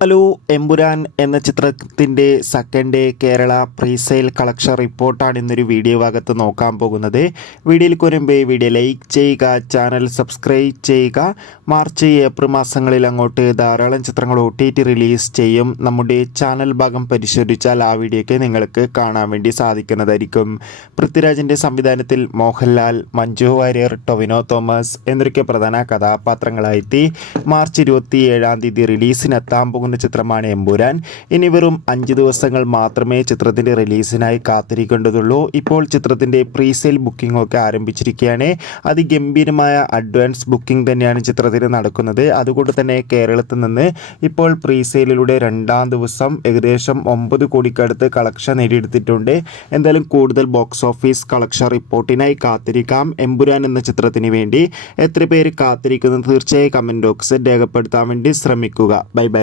Hello Empuraan എന്ന ചിത്രത്തിൻ്റെ second Kerala presale collection റിപ്പോർട്ടാണ് ഇന്നൊരു വീഡിയോ ഭാഗത്ത് നോക്കാൻ പോകുന്നത്. വീഡിയോയിൽ വരുമ്പോൾ വീഡിയോ ലൈക്ക് ചെയ്യുക, ചാനൽ സബ്സ്ക്രൈബ് ചെയ്യുക. മാർച്ച് ഏപ്രിൽ മാസങ്ങളിൽ അങ്ങോട്ട് ധാരാളം ചിത്രങ്ങൾ OTT റിലീസ് ചെയ്യും. നമ്മുടെ ചാനൽ ഭാഗം പരിശോധിച്ചാൽ ആ വീഡിയോയ്ക്ക് നിങ്ങൾക്ക് കാണാൻ വേണ്ടി സാധിക്കുന്നതായിരിക്കും. പൃഥ്വിരാജിൻ്റെ സംവിധാനത്തിൽ മോഹൻലാൽ, മഞ്ജു വാര്യർ, ടൊവിനോ തോമസ് എന്നൊക്കെ പ്രധാന കഥാപാത്രങ്ങളായെത്തി മാർച്ച് 27 റിലീസിനെത്താൻ പോകുന്ന ചിത്രമാണ് എമ്പുരാൻ. ഇനി വെറും 5 ദിവസങ്ങൾ മാത്രമേ ചിത്രത്തിന്റെ റിലീസിനായി കാത്തിരിക്കേണ്ടതുള്ളൂ. ഇപ്പോൾ ചിത്രത്തിന്റെ പ്രീസെയിൽ ബുക്കിംഗ് ഒക്കെ ആരംഭിച്ചിരിക്കുകയാണ്. അതിഗംഭീരമായ അഡ്വാൻസ് ബുക്കിംഗ് തന്നെയാണ് ചിത്രത്തിന് നടക്കുന്നത്. അതുകൊണ്ട് തന്നെ കേരളത്തിൽ നിന്ന് ഇപ്പോൾ പ്രീസെയിലൂടെ 2ാം ദിവസം ഏകദേശം 9 കോടിക്കടുത്ത് കളക്ഷൻ നേടിയെടുത്തിട്ടുണ്ട്. എന്തായാലും കൂടുതൽ ബോക്സ് ഓഫീസ് കളക്ഷൻ റിപ്പോർട്ടിനായി കാത്തിരിക്കാം. എമ്പുരാൻ എന്ന ചിത്രത്തിന് വേണ്ടി എത്ര പേര് കാത്തിരിക്കുന്നത് തീർച്ചയായും കമന്റ് ബോക്സിൽ രേഖപ്പെടുത്താൻ വേണ്ടി ശ്രമിക്കുക. Bye bye.